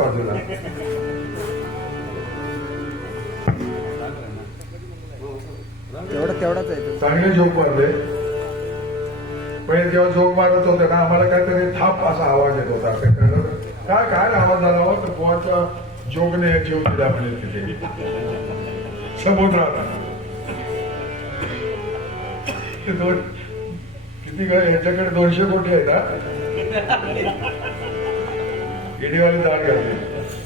बाजूला. तेवढा तेवढाच आहे चांगले झोप मारले पहिले जेव्हा झोप मारत होते ना आम्हाला काहीतरी थाप असा आवाज येत होता? काय काय आवाज झाला हो तर पोहाच्या जोगने जीव दिला म्हणजे तिथे. समुद्रात किती काय याच्याकडे दोनशे कोटी आहे ना? ईडीवाले दाट घातले.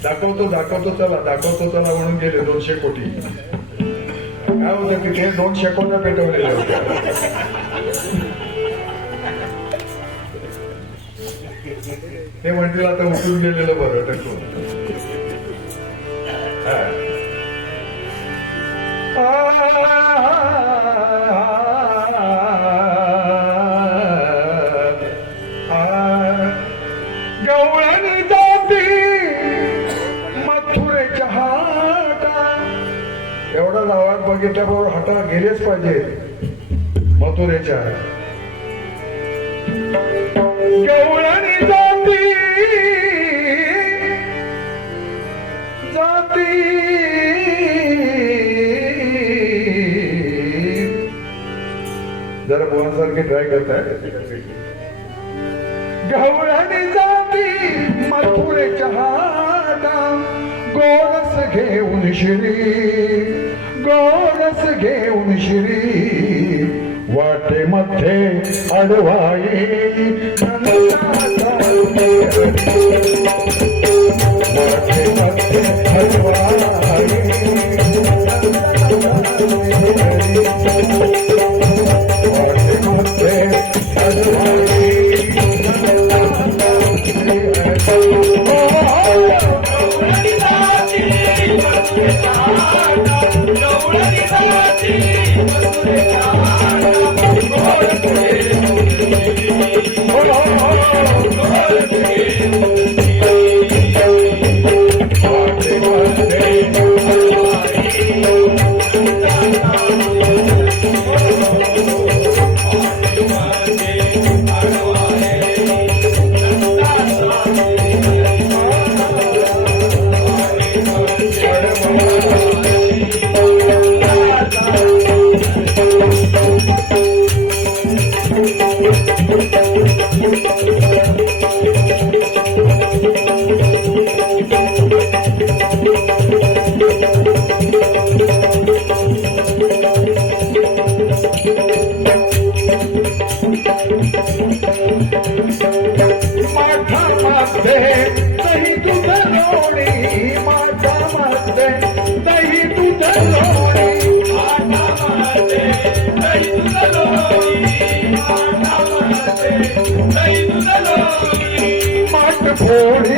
दाखवतो दाखवतो चला दाखवतो चला म्हणून गेले दोनशे कोटी. काय होतं की ते दोन शेकोट्या पेटवलेल्या होत्या? ते म्हणतील आता उठून गेलेलं बरं टकून गवळण आवाज बघितल्याबरोबर गेलेच पाहिजे. मथुरेच्या. जाती. जाती. जरा बोलासारखी ट्राय करताय. गवळणी जाती. मथुरेच्या हाता गोरस घेऊन शिरी. गोरस घेऊन शिरी. वाटेमध्ये अडवाई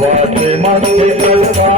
वाटे मागे